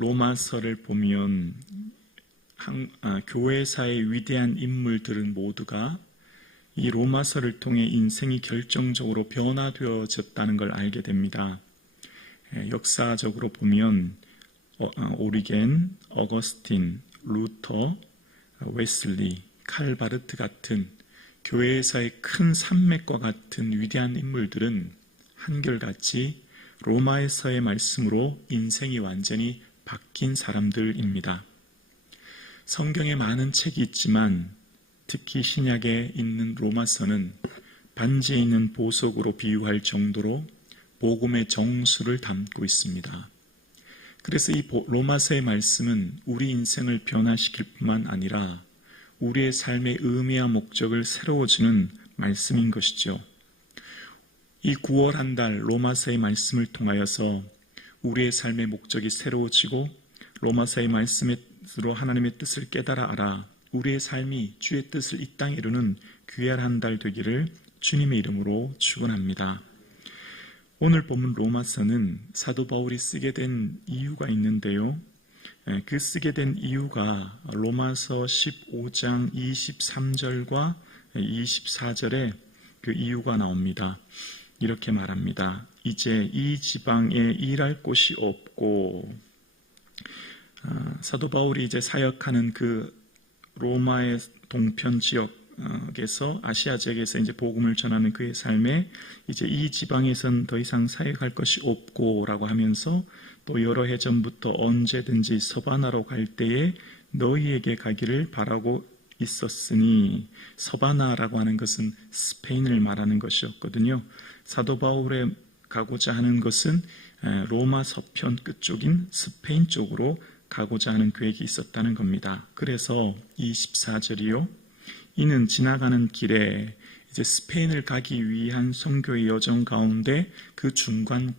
로마서를 보면 교회사의 위대한 인물들은 모두가 이 로마서를 통해 인생이 결정적으로 변화되어졌다는 걸 알게 됩니다. 역사적으로 보면 오리겐, 어거스틴, 루터, 웨슬리, 칼바르트 같은 교회사의 큰 산맥과 같은 위대한 인물들은 한결같이 로마에서의 말씀으로 인생이 완전히 바뀐 사람들입니다. 성경에 많은 책이 있지만 특히 신약에 있는 로마서는 반지에 있는 보석으로 비유할 정도로 복음의 정수를 담고 있습니다. 그래서 이 로마서의 말씀은 우리 인생을 변화시킬 뿐만 아니라 우리의 삶의 의미와 목적을 새로워주는 말씀인 것이죠. 이 9월 한 달 로마서의 말씀을 통하여서 우리의 삶의 목적이 새로워지고 로마서의 말씀으로 하나님의 뜻을 깨달아 알아 우리의 삶이 주의 뜻을 이 땅에 이루는 귀한 한 달 되기를 주님의 이름으로 축원합니다. 오늘 본문 로마서는 사도 바울이 쓰게 된 이유가 있는데요. 그 쓰게 된 이유가 로마서 15장 23절과 24절에 그 이유가 나옵니다. 이렇게 말합니다. 이제 이 지방에 일할 곳이 없고, 사도 바울이 이제 사역하는 그 로마의 동편 지역에서 아시아 지역에서 이제 복음을 전하는 그의 삶에 이제 이 지방에선 더 이상 사역할 것이 없고라고 하면서 또 여러 해 전부터 언제든지 서바나로 갈 때에 너희에게 가기를 바라고 있었으니, 서바나라고 하는 것은 스페인을 말하는 것이었거든요. 사도 바울의 가고자 하는 것은 로마 서편 끝쪽인 스페인 쪽으로 가고자 하는 계획이 있었다는 겁니다. 그래서 24절이요. 이는 지나가는 길에 이제 스페인을 가기 위한 선교의 여정 가운데 그 중간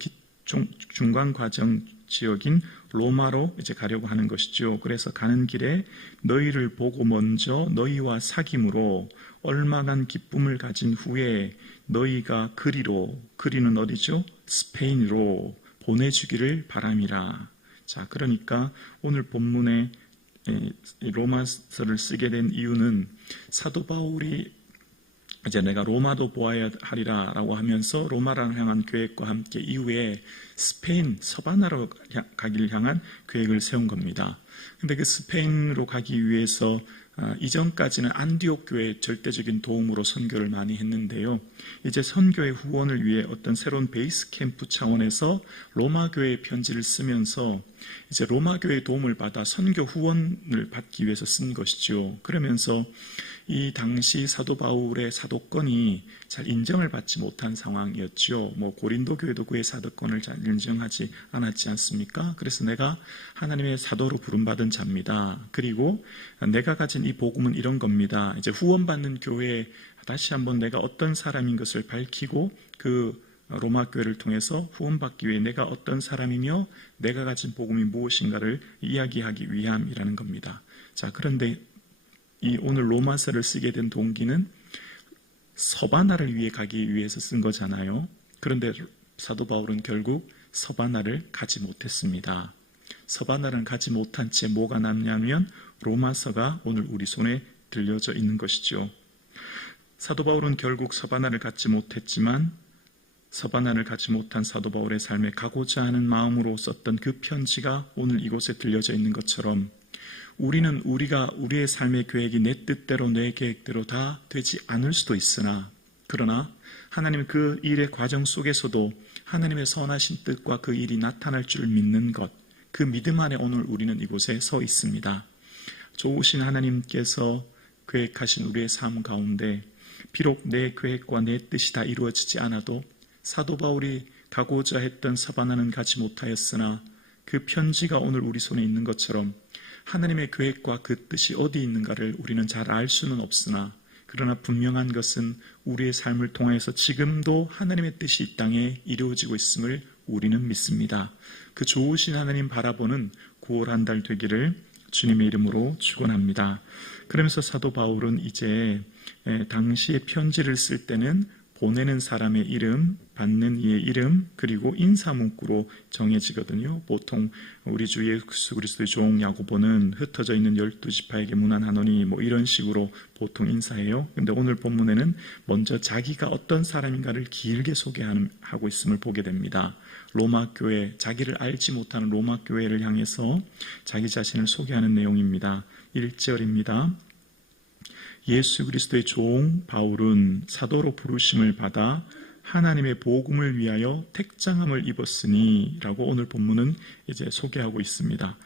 과정 지역인 로마로 이제 가려고 하는 것이죠. 그래서 가는 길에 너희를 보고 먼저 너희와 사귐으로 얼마간 기쁨을 가진 후에 너희가 그리는 어디죠? 스페인으로 보내주기를 바람이라. 자, 그러니까 오늘 본문에 로마서를 쓰게 된 이유는 사도 바울이 이제 내가 로마도 보아야 하리라 라고 하면서 로마를 향한 계획과 함께 이후에 스페인 서바나로 가기를 향한 계획을 세운 겁니다. 근데 그 스페인으로 가기 위해서 이전까지는 안디옥 교회의 절대적인 도움으로 선교를 많이 했는데요. 이제 선교의 후원을 위해 어떤 새로운 베이스 캠프 차원에서 로마 교회의 편지를 쓰면서 이제 로마 교회의 도움을 받아 선교 후원을 받기 위해서 쓴 것이죠. 그러면서 이 당시 사도 바울의 사도권이 잘 인정을 받지 못한 상황이었죠. 고린도 교회도 그의 사도권을 잘 인정하지 않았지 않습니까? 그래서 내가 하나님의 사도로 부름받은 자입니다. 그리고 내가 가진 이 복음은 이런 겁니다. 이제 후원받는 교회에 다시 한번 내가 어떤 사람인 것을 밝히고 그 로마 교회를 통해서 후원받기 위해 내가 어떤 사람이며 내가 가진 복음이 무엇인가를 이야기하기 위함이라는 겁니다. 자, 그런데 이 오늘 로마서를 쓰게 된 동기는 서바나를 위해 가기 위해서 쓴 거잖아요. 그런데 사도 바울은 결국 서바나를 가지 못했습니다. 서바나를 가지 못한 채 뭐가 남냐면 로마서가 오늘 우리 손에 들려져 있는 것이죠. 사도 바울은 결국 서바나를 갖지 못했지만 서바나를 갖지 못한 사도 바울의 삶에 가고자 하는 마음으로 썼던 그 편지가 오늘 이곳에 들려져 있는 것처럼 우리는 우리의 삶의 계획이 내 뜻대로 내 계획대로 다 되지 않을 수도 있으나 그러나 하나님 그 일의 과정 속에서도 하나님의 선하신 뜻과 그 일이 나타날 줄 믿는 것, 그 믿음 안에 오늘 우리는 이곳에 서 있습니다. 좋으신 하나님께서 계획하신 우리의 삶 가운데 비록 내 계획과 내 뜻이 다 이루어지지 않아도 사도 바울이 가고자 했던 서바나는 가지 못하였으나 그 편지가 오늘 우리 손에 있는 것처럼 하나님의 계획과 그 뜻이 어디 있는가를 우리는 잘 알 수는 없으나 그러나 분명한 것은 우리의 삶을 통해서 지금도 하나님의 뜻이 이 땅에 이루어지고 있음을 우리는 믿습니다. 그 좋으신 하나님 바라보는 9월 한 달 되기를 주님의 이름으로 축원합니다. 그러면서 사도 바울은 이제 당시에 편지를 쓸 때는 보내는 사람의 이름, 받는 이의 이름, 그리고 인사 문구로 정해지거든요. 보통 우리 주 예수 그리스도의 종 야고보는 흩어져 있는 12지파에게 문안하노니 뭐 이런 식으로 보통 인사해요. 근데 오늘 본문에는 먼저 자기가 어떤 사람인가를 길게 소개하고 있음을 보게 됩니다. 로마 교회, 자기를 알지 못하는 로마 교회를 향해서 자기 자신을 소개하는 내용입니다. 1절입니다. 예수 그리스도의 종 바울은 사도로 부르심을 받아 하나님의 복음을 위하여 택장함을 입었으니 라고 오늘 본문은 이제 소개하고 있습니다.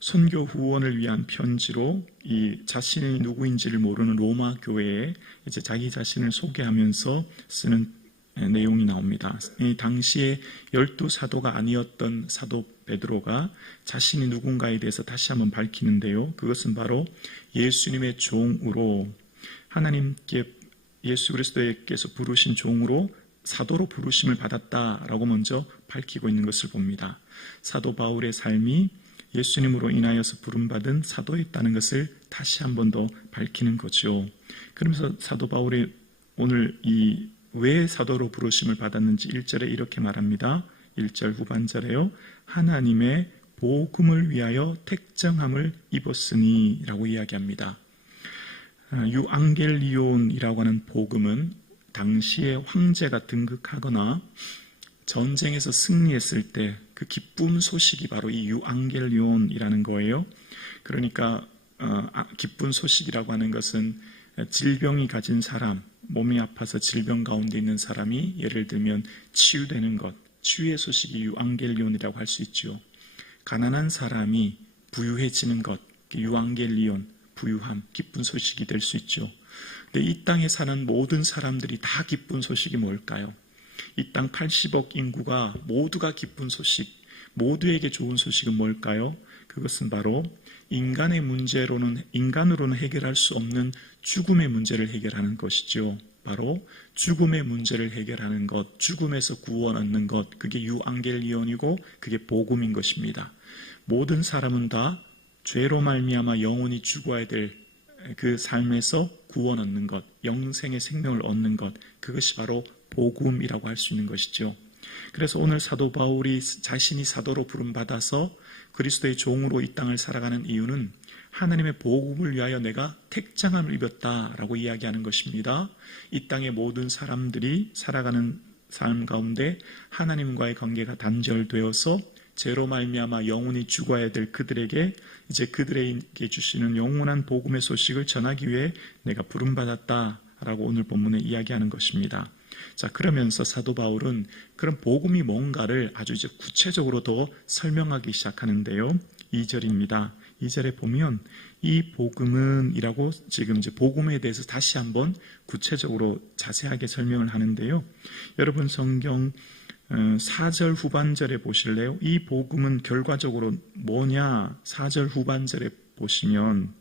선교 후원을 위한 편지로 이 자신이 누구인지를 모르는 로마 교회에 이제 자기 자신을 소개하면서 쓰는 내용이 나옵니다. 이 당시에 12사도가 아니었던 사도 베드로가 자신이 누군가에 대해서 다시 한번 밝히는데요. 그것은 바로 예수님의 종으로 하나님께 예수 그리스도께서 부르신 종으로 사도로 부르심을 받았다라고 먼저 밝히고 있는 것을 봅니다. 사도 바울의 삶이 예수님으로 인하여서 부름받은 사도였다는 것을 다시 한 번 더 밝히는 거죠. 그러면서 사도 바울이 오늘 왜 사도로 부르심을 받았는지 1절에 이렇게 말합니다. 1절 후반절에요. 하나님의 복음을 위하여 택정함을 입었으니 라고 이야기합니다. 유앙겔리온이라고 하는 복음은 당시에 황제가 등극하거나 전쟁에서 승리했을 때 그 기쁨 소식이 바로 이 유앙겔리온이라는 거예요. 그러니까 기쁜 소식이라고 하는 것은 질병이 가진 사람, 몸이 아파서 질병 가운데 있는 사람이 예를 들면 치유되는 것, 치유의 소식이 유앙겔리온이라고 할 수 있죠. 가난한 사람이 부유해지는 것, 유앙겔리온, 부유함, 기쁜 소식이 될 수 있죠. 근데 이 땅에 사는 모든 사람들이 다 기쁜 소식이 뭘까요? 이 땅 80억 인구가 모두가 기쁜 소식, 모두에게 좋은 소식은 뭘까요? 그것은 바로 인간으로는 해결할 수 없는 죽음의 문제를 해결하는 것이죠. 바로 죽음의 문제를 해결하는 것, 죽음에서 구원 얻는 것, 그게 유앙겔리온이고 그게 복음인 것입니다. 모든 사람은 다 죄로 말미암아 영원히 죽어야 될 그 삶에서 구원 얻는 것, 영생의 생명을 얻는 것, 그것이 바로 복음이라고 할 수 있는 것이죠. 그래서 오늘 사도 바울이 자신이 사도로 부름받아서 그리스도의 종으로 이 땅을 살아가는 이유는 하나님의 복음을 위하여 내가 택장함을 입었다라고 이야기하는 것입니다. 이 땅의 모든 사람들이 살아가는 삶 가운데 하나님과의 관계가 단절되어서 죄로 말미암아 영원히 죽어야 될 그들에게 이제 그들에게 주시는 영원한 복음의 소식을 전하기 위해 내가 부름받았다라고 오늘 본문에 이야기하는 것입니다. 자, 그러면서 사도 바울은 그런 복음이 뭔가를 아주 이제 구체적으로 더 설명하기 시작하는데요. 2절입니다. 2절에 보면 이 복음은 이라고 지금 이제 복음에 대해서 다시 한번 구체적으로 자세하게 설명을 하는데요. 여러분 성경 4절 후반절에 보실래요? 이 복음은 결과적으로 뭐냐? 4절 후반절에 보시면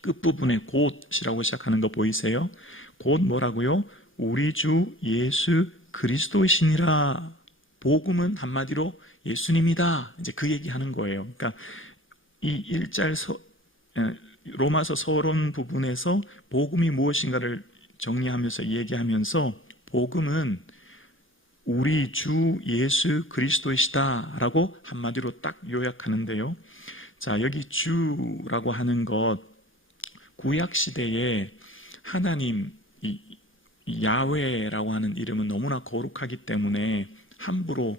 끝부분에 곧이라고 시작하는 거 보이세요? 곧 뭐라고요? 우리 주 예수 그리스도이시니라. 복음은 한마디로 예수님이다. 이제 그 얘기하는 거예요. 그러니까 이 1절 로마서 서론 부분에서 복음이 무엇인가를 정리하면서 얘기하면서 복음은 우리 주 예수 그리스도이시다 라고 한마디로 딱 요약하는데요. 자, 여기 주라고 하는 것, 구약시대에 하나님, 야훼라고 하는 이름은 너무나 거룩하기 때문에 함부로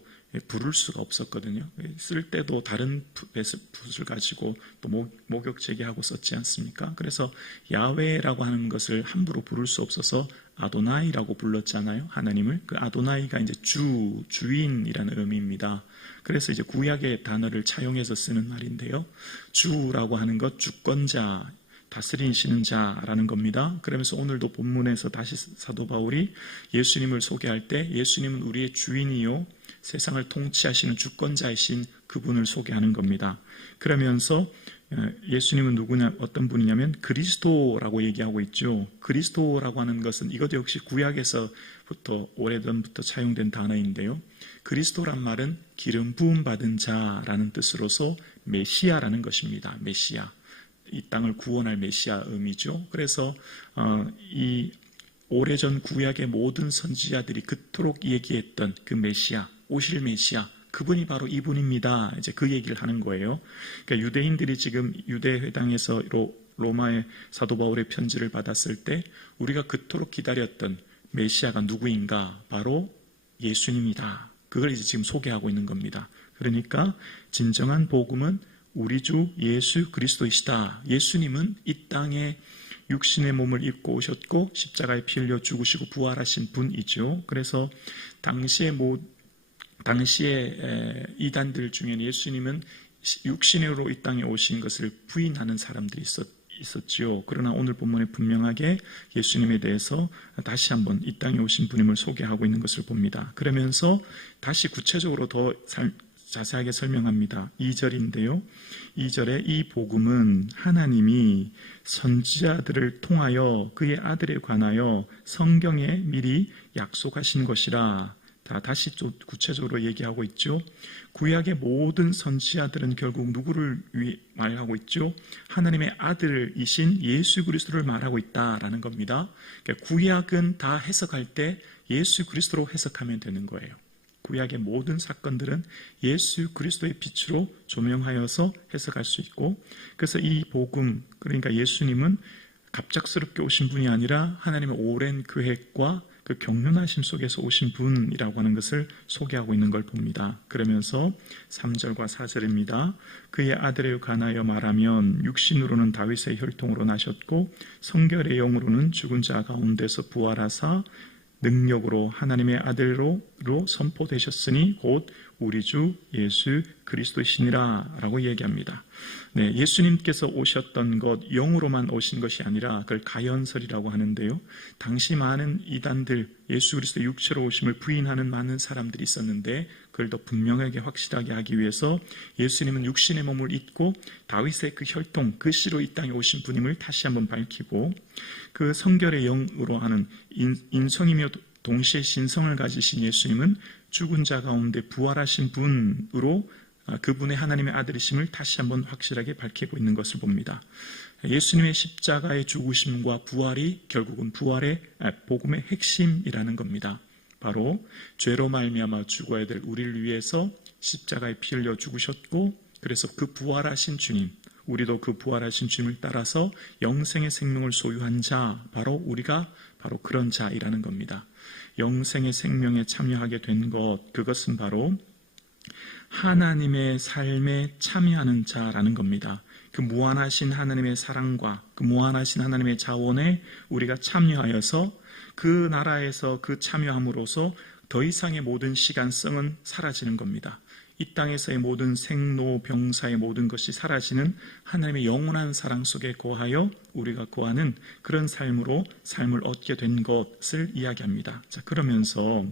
부를 수가 없었거든요. 쓸 때도 다른 붓을 가지고 또 목욕 재개하고 썼지 않습니까? 그래서 야훼라고 하는 것을 함부로 부를 수 없어서 아도나이라고 불렀잖아요. 하나님을. 그 아도나이가 이제 주인이라는 의미입니다. 그래서 이제 구약의 단어를 차용해서 쓰는 말인데요. 주라고 하는 것, 주권자, 다스리시는 자라는 겁니다. 그러면서 오늘도 본문에서 다시 사도 바울이 예수님을 소개할 때 예수님은 우리의 주인이요 세상을 통치하시는 주권자이신 그분을 소개하는 겁니다. 그러면서 예수님은 누구냐, 어떤 분이냐면 그리스도라고 얘기하고 있죠. 그리스도라고 하는 것은 이것도 역시 구약에서부터 오래전부터 차용된 단어인데요. 그리스도란 말은 기름 부음 받은 자라는 뜻으로서 메시아라는 것입니다. 메시아. 이 땅을 구원할 메시아 의미죠. 그래서 이 오래전 구약의 모든 선지자들이 그토록 얘기했던 그 메시아, 오실 메시아, 그분이 바로 이분입니다. 이제 그 얘기를 하는 거예요. 그러니까 유대인들이 지금 유대회당에서 로마의 사도 바울의 편지를 받았을 때 우리가 그토록 기다렸던 메시아가 누구인가? 바로 예수님이다. 그걸 이제 지금 소개하고 있는 겁니다. 그러니까 진정한 복음은 우리 주 예수 그리스도이시다. 예수님은 이 땅에 육신의 몸을 입고 오셨고 십자가에 피 흘려 죽으시고 부활하신 분이죠. 그래서 당시에 이단들 중에는 예수님은 육신으로 이 땅에 오신 것을 부인하는 사람들이 있었지요. 그러나 오늘 본문에 분명하게 예수님에 대해서 다시 한번 이 땅에 오신 분임을 소개하고 있는 것을 봅니다. 그러면서 다시 구체적으로 더 자세하게 설명합니다. 2절인데요. 2절에 이 복음은 하나님이 선지자들을 통하여 그의 아들에 관하여 성경에 미리 약속하신 것이라. 다시 좀 구체적으로 얘기하고 있죠. 구약의 모든 선지자들은 결국 누구를 말하고 있죠? 하나님의 아들이신 예수 그리스도를 말하고 있다라는 겁니다. 그러니까 구약은 다 해석할 때 예수 그리스도로 해석하면 되는 거예요. 구약의 모든 사건들은 예수 그리스도의 빛으로 조명하여서 해석할 수 있고, 그래서 이 복음, 그러니까 예수님은 갑작스럽게 오신 분이 아니라 하나님의 오랜 계획과 그 경륜하심 속에서 오신 분이라고 하는 것을 소개하고 있는 걸 봅니다. 그러면서 3절과 4절입니다. 그의 아들에 관하여 말하면 육신으로는 다윗의 혈통으로 나셨고 성결의 영으로는 죽은 자 가운데서 부활하사 능력으로 하나님의 아들로 선포되셨으니 곧 우리 주 예수 그리스도이시니라 라고 얘기합니다. 네, 예수님께서 오셨던 것, 영으로만 오신 것이 아니라 그걸 가연설이라고 하는데요. 당시 많은 이단들, 예수 그리스도 육체로 오심을 부인하는 많은 사람들이 있었는데 그걸 더 분명하게 확실하게 하기 위해서 예수님은 육신의 몸을 입고 다윗의 그 혈통, 그 씨로 이 땅에 오신 분임을 다시 한번 밝히고, 그 성결의 영으로 하는 인성이며 동시에 신성을 가지신 예수님은 죽은 자 가운데 부활하신 분으로 그분의 하나님의 아들이심을 다시 한번 확실하게 밝히고 있는 것을 봅니다. 예수님의 십자가의 죽으심과 부활이 결국은 복음의 핵심이라는 겁니다. 바로 죄로 말미암아 죽어야 될 우리를 위해서 십자가에 피 흘려 죽으셨고, 그래서 그 부활하신 주님, 우리도 그 부활하신 주님을 따라서 영생의 생명을 소유한 자, 바로 우리가 바로 그런 자이라는 겁니다. 영생의 생명에 참여하게 된 것, 그것은 바로 하나님의 삶에 참여하는 자라는 겁니다. 그 무한하신 하나님의 사랑과 그 무한하신 하나님의 자원에 우리가 참여하여서 그 나라에서 그 참여함으로써 더 이상의 모든 시간성은 사라지는 겁니다. 이 땅에서의 모든 생로, 병사의 모든 것이 사라지는 하나님의 영원한 사랑 속에 거하여 우리가 거하는 그런 삶으로 삶을 얻게 된 것을 이야기합니다. 자, 그러면서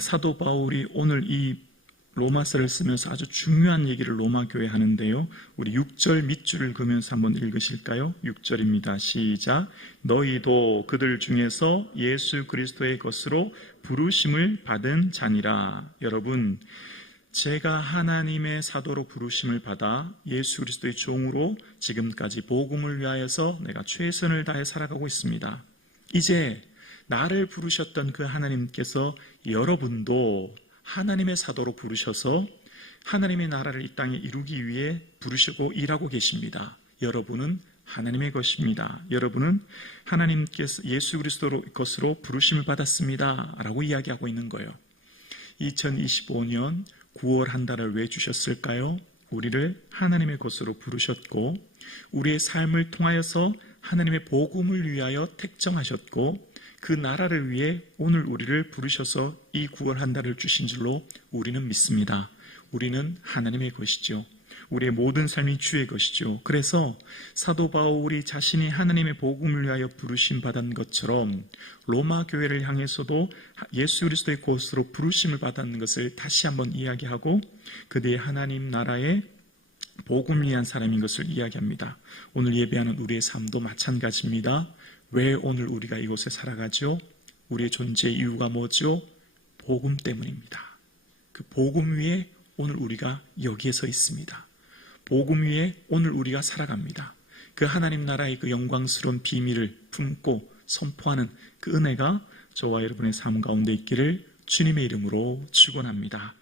사도 바울이 오늘 이 로마서를 쓰면서 아주 중요한 얘기를 로마 교회에 하는데요. 우리 6절 밑줄을 그으면서 한번 읽으실까요? 6절입니다. 시작. 너희도 그들 중에서 예수 그리스도의 것으로 부르심을 받은 자니라. 여러분, 제가 하나님의 사도로 부르심을 받아 예수 그리스도의 종으로 지금까지 복음을 위하여서 내가 최선을 다해 살아가고 있습니다. 이제 나를 부르셨던 그 하나님께서 여러분도 하나님의 사도로 부르셔서 하나님의 나라를 이 땅에 이루기 위해 부르시고 일하고 계십니다. 여러분은 하나님의 것입니다. 여러분은 하나님께서 예수 그리스도로 것으로 부르심을 받았습니다 라고 이야기하고 있는 거예요. 2025년 9월 한 달을 왜 주셨을까요? 우리를 하나님의 것으로 부르셨고 우리의 삶을 통하여서 하나님의 복음을 위하여 택정하셨고 그 나라를 위해 오늘 우리를 부르셔서 이 9월 한 달을 주신 줄로 우리는 믿습니다. 우리는 하나님의 것이죠. 우리의 모든 삶이 주의 것이죠. 그래서 사도 바울이 자신이 하나님의 복음을 위하여 부르심 받은 것처럼 로마 교회를 향해서도 예수 그리스도의 것으로 부르심을 받았는 것을 다시 한번 이야기하고 그들의 하나님 나라의 복음을 위한 사람인 것을 이야기합니다. 오늘 예배하는 우리의 삶도 마찬가지입니다. 왜 오늘 우리가 이곳에 살아가죠? 우리의 존재의 이유가 뭐죠? 복음 때문입니다. 그 복음 위에 오늘 우리가 여기에 서 있습니다. 복음 위에 오늘 우리가 살아갑니다. 그 하나님 나라의 그 영광스러운 비밀을 품고 선포하는 그 은혜가 저와 여러분의 삶 가운데 있기를 주님의 이름으로 축원합니다.